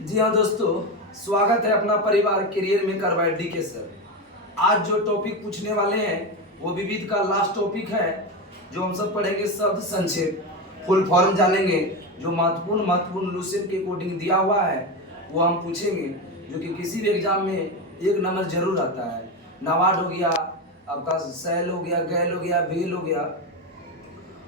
जी हाँ दोस्तों, स्वागत है अपना परिवार करियर में करवाए डी के सर। आज जो टॉपिक पूछने वाले हैं वो विविध का लास्ट टॉपिक है, जो हम सब पढ़ेंगे शब्द संक्षेप, फुल फॉर्म जानेंगे, जो महत्वपूर्ण लूसेंट के अकॉर्डिंग दिया हुआ है वो हम पूछेंगे, जो कि किसी भी एग्जाम में एक नंबर जरूर आता है। नाबार्ड हो गया, आपका सेल हो गया, गैल हो गया, भेल हो गया,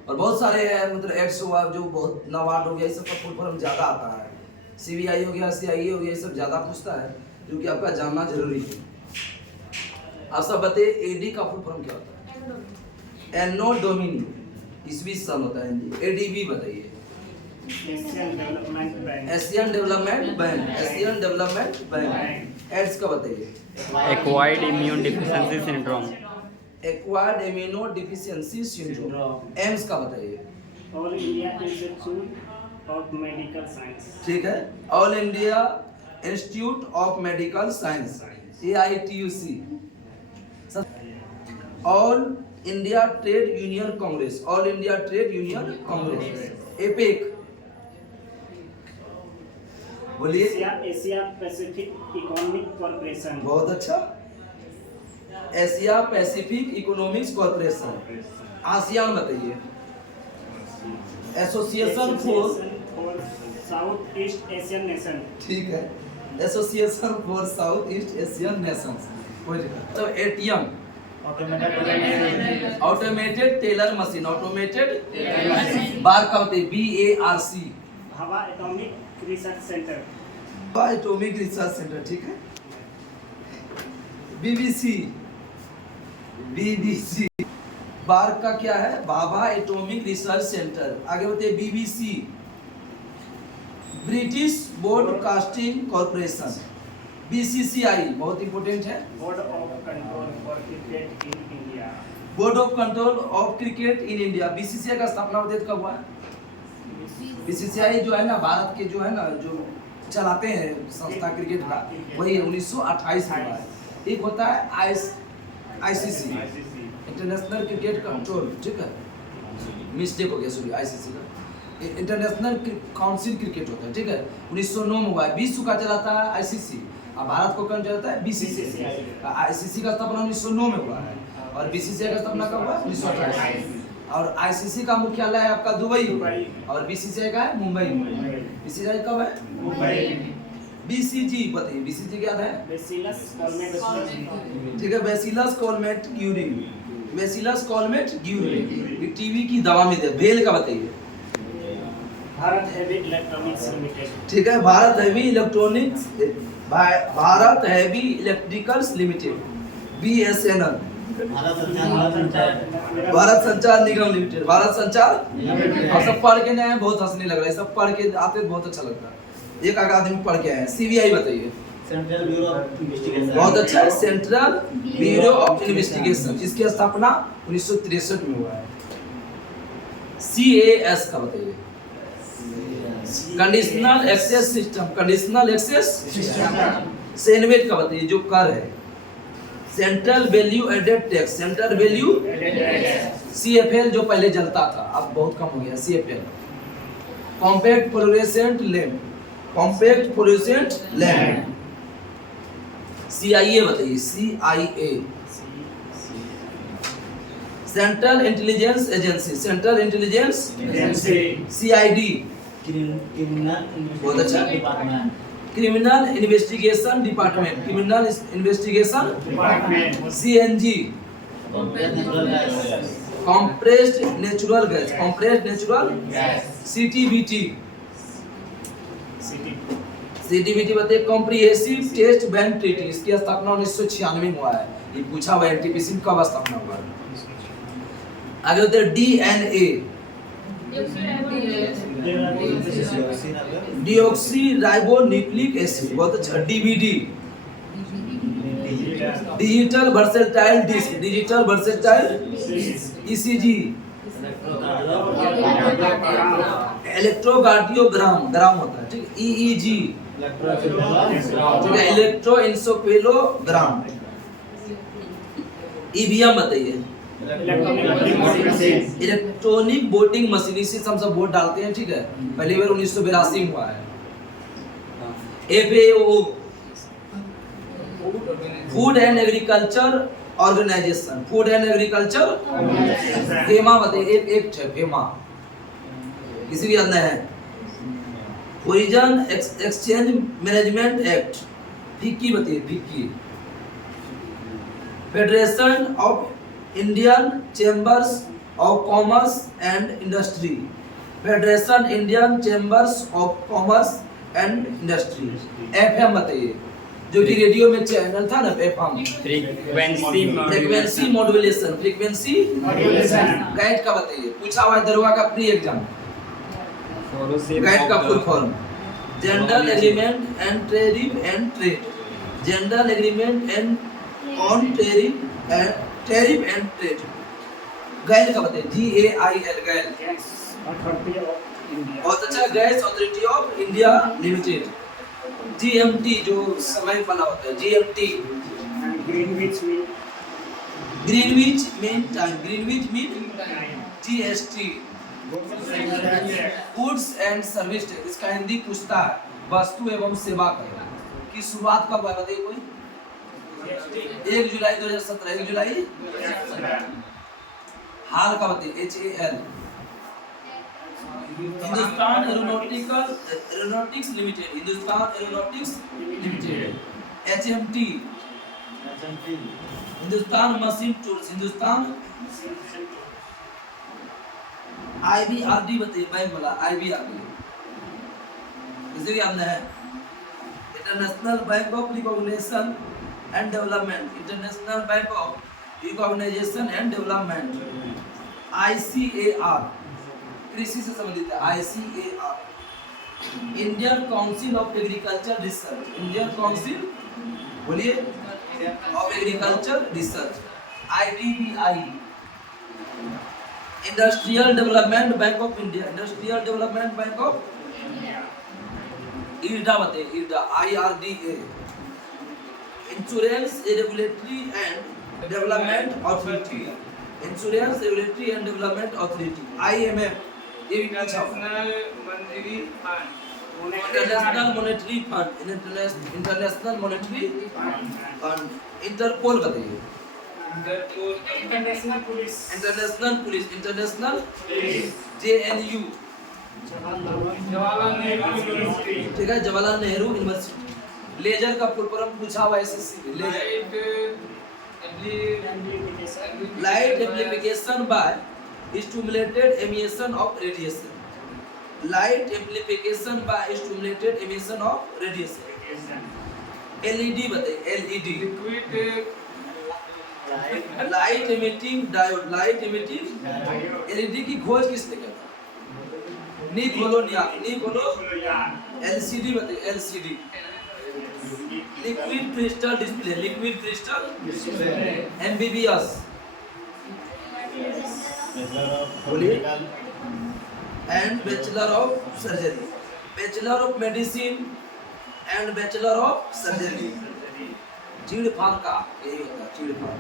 और बहुत सारे हैं, मतलब एक्स हुआ जो बहुत नाबार्ड हो गया, इस सब का फुल फॉर्म ज़्यादा आता है। सीबीआई हो गया, सीआईए हो गया, ये सब ज़्यादा पूछता है, जो कि आपका जानना जरूरी है। आप सब बताइए एडी का फुल फॉर्म क्या होता है? एनो डोमिनी, इसवी सन होता है। एडीबी बताइए। Asian development bank. Asian development bank. AIDS का बताइए। Acquired immune deficiency syndrome. Acquired immuno deficiency syndrome. AIIMS का बताइए। All India institute of medical science. ठीक है, all India institute of medical science, AITUC। All India trade union congress, all India trade union congress, APEC. बोलिए। Asia Pacific economic corporation. बहुत अच्छा, Asia Pacific economics corporation. ASEAN बताइए। Association for south east Asian nation. ठीक है, association for south east Asian nations. तो ATM, automated teller machine, automated बार का होते BARC। हवा एटॉमिक रिसर्च सेंटर। हवा एटॉमिक रिसर्च सेंटर। ठीक है, BBC बार का क्या है? Bhabha atomic research centre. आगे बताइए BBC, British broadcasting corporation. BCCI बहुत इंपॉर्टेंट है, board of control for cricket in India. Board of control of cricket in India. BCCI का स्थापना उद्देश्य कब हुआ है? BCCI जो है ना, भारत के जो है ना, जो चलाते हैं संस्था क्रिकेट का, वही 1928 में हुआ है। एक होता है ICC, इंटरनेशनल क्रिकेट कंट्रोल। ठीक है, मिस्टेक हो गया, सॉरी, ICC का इंटरनेशनल काउंसिल क्रिकेट होता है। ठीक है, 1909 में हुआ है। विश्व का चलाता है ICC, और भारत को कौन चलाता है? BCCI। ICC का स्थापना 1909 में हुआ है, और BCCI का स्थापना कब हुआ? 1928। और ICC का मुख्यालय है आपका दुबई, और BCCI का है मुंबई। BCCI कब है? मुंबई। BCG बताइए, BCG क्या है? बेसिलस कॉलमेट। ठीक है, बेसिलस कॉलमेट ग्यूरी, बेसिलस कॉलमेट ग्यूरी, टीवी की दवा में दे। भेल का बताइए। Bharat heavy electronics limited. ठीक है, Bharat heavy electronics, Bharat heavy electricals limited, BSNL। Bharat संचार निगम लिमिटेड, भारत संचार। और सब पढ़ के नए बहुत हंसने लग रहा है, सब पढ़ के आते बहुत अच्छा लगता है। एक आदमी पढ़ के आए। CBI बताइए। Central bureau of investigation. बहुत अच्छा है, सेंट्रल ब्यूरो ऑफ इन्वेस्टिगेशन, जिसकी स्थापना 1963 में हुआ है। CAS का बताइए। Conditional access system, conditional access system. CENVAT का बताइए, जो कर है। Central value added tax, central value. CFL जो पहले जलता था, अब बहुत कम हो गया, CFL। Compact fluorescent lamp, compact fluorescent lamp. CIA बताइए। CIA central intelligence agency, central intelligence agency. CID criminal बहुत अच्छा। Department. Criminal investigation department, criminal investigation department. CNG natural gas. Compressed natural gas, compressed natural gas. CTBT, city. CTBT बताइए। Comprehensive test bank treaty, इसकी स्थापना 1996 में हुआ है। ये पूछा हुआ है NTPC कब स्थापना हुआ है। आगे होते हैं DNA, डिऑक्सी राइबोन्यूक्लिक एसिड। बहुत अच्छा। DVD, digital versatile disc, digital versatile. ECG, electrocardiogram, gram होता है। ठीक है, EEG, ठीक है, इलेक्ट्रोएन्सेफेलोग्राम। EVM बताइए। इलेक्ट्रॉनिक वोटिंग मशीन, इसी से हम सब वोट डालते हैं। ठीक है, पहली बार 1982 में हुआ है। FAO food and agriculture organisation, food and agriculture FEMA बताइए, एक एक्ट है फेमा, किसी भी अंदर है। ओरिजन एक्सचेंज मैनेजमेंट एक्ट, फिक्की बताइए, FICCI. Federation of Indian chambers of commerce and industry, federation Indian chambers of commerce and industry. FM बताइए, जो कि रेडियो में चैनल था ना FM, frequency modulation, frequency guide का बताइए, पूछा हुआ है दरोगा का प्री एग्जाम, गाइड का full form. General agreement and tariff and trade, general agreement and on tariff and trade. Guide का बताइए, GAIL, गाइल। Authority of India. बहुत अच्छा, gas authority of India limited. GMT जो समय वाला होता है, GMT, And Greenwich Mean Greenwich mean time, Greenwich mean GST, goods and service tax. इसका हिंदी पूछता है वस्तु एवं सेवा कर की शुरुआत कब हुआ बताइए कोई? 1 जुलाई 2017, 1 जुलाई। हाल का बताइए, HAL, Hindustan aeronautics limited, Hindustan aeronautics limited. HMT, Hindustan machine tools, Hindustan. IBRD बताइए, बैंक वाला IBRD, जैसे कि हमने है international bank of recognition and development, international bank of recognition and development. ICAR, कृषि से संबंधित है, ICAR, Indian council of agriculture research, Indian council बोलिए of agriculture research. IDBI, industrial development bank of India, industrial development bank of. IRDA बताइए, IRDA, IRDA, insurance regulatory and development authority, insurance regulatory and development authority. IMF, ये भी पूछा हुआ, international monetary fund, international monetary fund. Interpol बताइए, International Police. International police, international. JNU, ठीक है, Jawaharlal Nehru university. Laser का full form पूछा हुआ SSC में, laser light amplification by stimulated emission of radiation, light amplification by stimulated emission of radiation. LED बताइए, LED, light emitting diode, light emitting LED की खोज किसने किया था? निकोलो। LCD बताइए, LCD, liquid crystal display, liquid crystal MBBS, बोलिए, and bachelor of surgery, bachelor of medicine and bachelor of surgery. चीड़ फाड़ का यही होता है, चीड़ फाड़।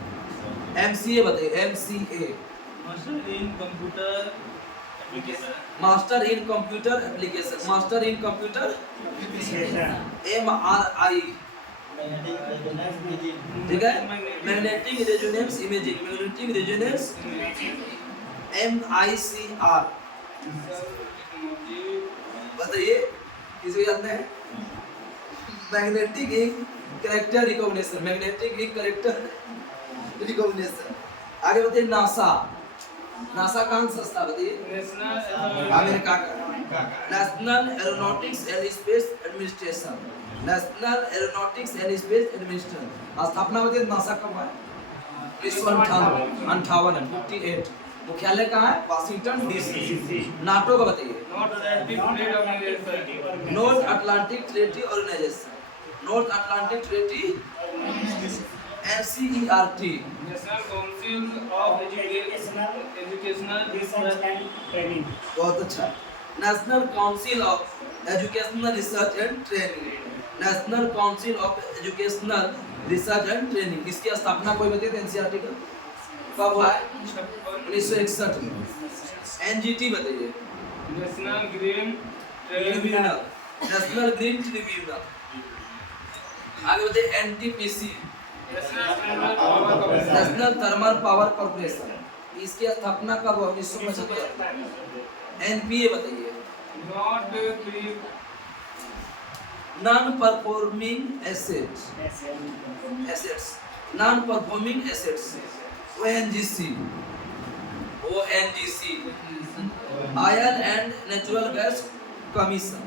MCA बताइए, MCA, master in computer application, master in computer application, master in computer MRI, ठीक है, magnetic resonance imaging, magnetic resonance MICR बताइए, किसी याद नहीं है? Magnetic ink character recognition, magnetic ink character recognition. आगे बताइए, नासा, नासा कहाँ संस्था बताइए? अमेरिका का। National aeronautics and space administration, national aeronautics and space administration. स्थापना बताइए, नासा कब हुआ है? 1958, 58। मुख्यालय कहाँ है? Washington DC। नाटो का बताइए, north atlantic treaty organisation, north atlantic treaty. NCERT, National Council of Educational Research and Training. बहुत अच्छा, national council of educational research and training, national council of educational research and training. इसकी स्थापना कोई बताइए, NCERT का कब हुआ है? 1961 में। NGT बताइए, National Green tribunal, national green tribunal. आगे बताइए NTPC, national thermal power corporation, इसकी स्थापना कब हुआ? 1975। एनपीए बताइए। Non performing assets, non performing assets, ONGC. Oil and natural gas commission,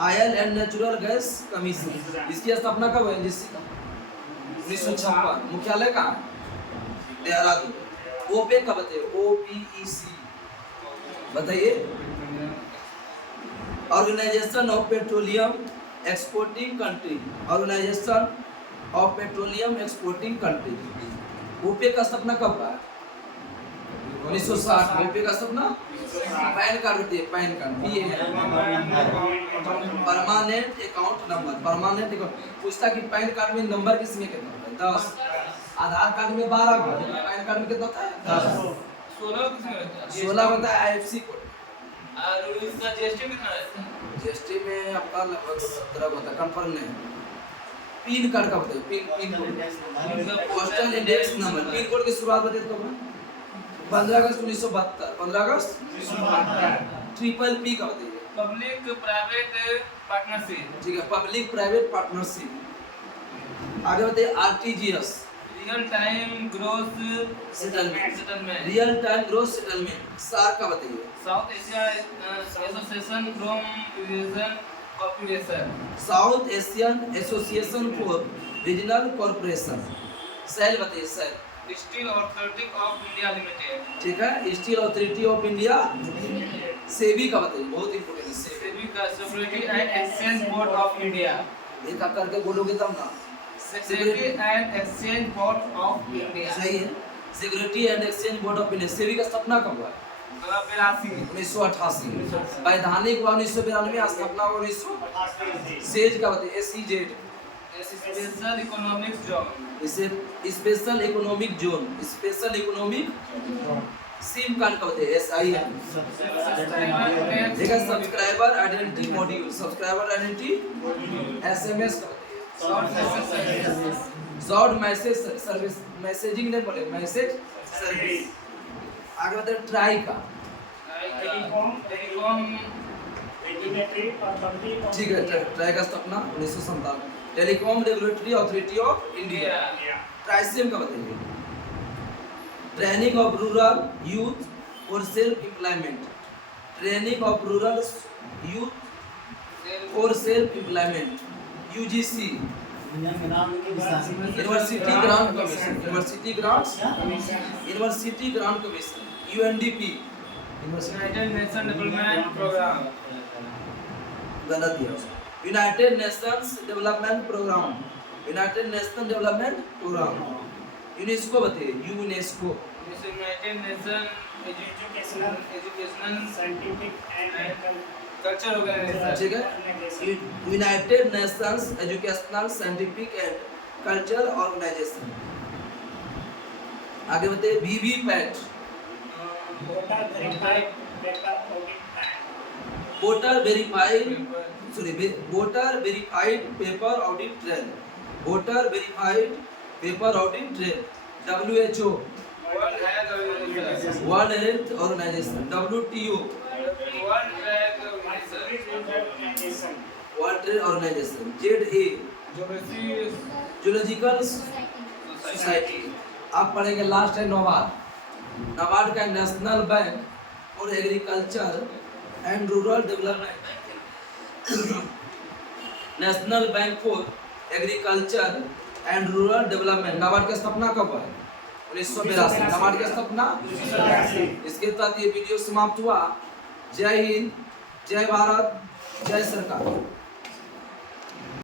oil and natural gas commission, इसकी स्थापना कब हुई? एनजीसी का 1956। मुख्यालय कहाँ है? देहरादून। ओपेक का बताइए। ओपीईसी बताइए। Organisation of petroleum exporting country, organisation of petroleum exporting country. OPEC का स्थापना कब हुआ? 1960। ओपेक का स्थापना। पैन कार्ड बताइए। PAN card permanent account number, permanent account. पूछता कि पैन कार्ड में नंबर किसमें कितना होता है? 10। आधार कार्ड में 12 होता है, पैन कार्ड में कितना होता है? 10। 16 होता है आईएफसी कोड। और इसका जीएसटी कितना है? जीएसटी में आपका लगभग 17 होता है, कंफर्म नहीं। पिन कार्ड का बताइए। Pin code, postal index number. Pin code की शुरुआत बताइए तो 15 अगस्त 1972। 15 अगस्त 1972। ट्रिपल पी का बताइए। Public private partnership. ठीक है, पब्लिक प्राइवेट पार्टनरशिप। आगे बताइए RTGS, real time growth settlement, settlement. Real time growth settlement. SAARC का बताइए। South Asia association from region corporation. South Asian association for regional corporation. SAIL बताइए। SAIL steel authority of India limited. ठीक है, steel authority of India. SEBI का बताइए, बहुत important है। SEBI का security and exchange board of India. एक करके बोलोगे तब ना। Security and exchange board of India. सही है, security and exchange board of India. SEBI का स्थापना कब हुआ? 1988। वैधानिक हुआ 1992, स्थापना हुआ 1988। सेज का बताइए। SEZ, special economic zone. इसे special economic zone, special economic. SIM card का बताइए। एसआईएम, ठीक है। Subscriber identity module, subscriber identity. SMS का बताइए। शॉर्ट मैसेज सर्विस, मैसेजिंग नहीं बोले, मैसेज सर्विस। आगे बताइए ट्राई का। टेलीकॉम रेगुलेटरी अथॉरिटी ऑफ ठीक है, ट्राई का स्थापना 1957। Telecom regulatory authority of India. TRYSEM का बताइए। Training of rural youth for self employment, training of rural youth for self employment. UGC, university grant commission, university grants, university grant commission. UNDP, united nation development programme. गलत दिया उसने। United nations development programme, united nation development programme. UNESCO बताइए। UNESCO, united nation educational scientific and culture organisation. ठीक है। United nations educational scientific and culture organisation. आगे बताइए VVPAT, voter verified paper audit bank. Voter verified, sorry, voter verified paper audit trail, voter verified paper audit trail. WHO, world health organisation. WTO, world trade organisation. World trade organisation. ZA, zoological society. आप पढ़ेंगे last है NABARD. NABARD का national bank for agriculture and rural development, national bank for agriculture and rural development. NABARD की स्थापना कब हुआ? 1982। नाबार्ड की स्थापना। इसके साथ ये वीडियो समाप्त हुआ। जय हिंद, जय भारत, जय सरकार।